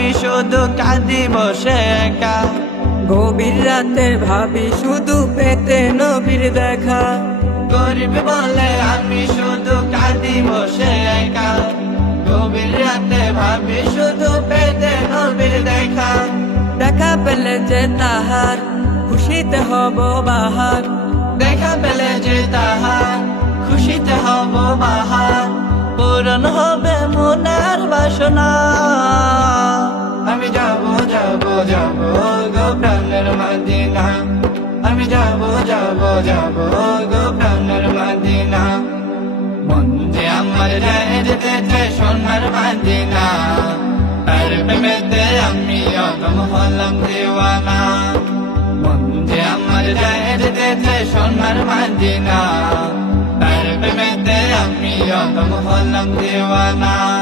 আমি শুধু কাঁদি বসে একা। গভীর রাতে ভাবি শুধু পেতে নবীর দেখা। গরিব বলে আমি শুধু কাঁদি বসে একা। গভীর রাতে ভাবি শুধু পেতে নবীর দেখা। দেখা পেলে যে তাহার খুশিতে হব বাহার। দেখা পেলে যে তাহার খুশিতে হব বাহার। পূরণ হবে মনের বাসনা। আমি যাব যাব যাব গো প্রাণের মদিনা। আমি যাব যাব যাব গো প্রাণের মদিনা। মন যে আমার যায় যেতে সোনার মদিনা। তার প্রেমেতে আমি অদম হলাম দিওয়ানা। মন যে আমার যায় যেতে সোনার মদিনা। তার প্রেমেতে আমি অদম হলাম দিওয়ানা।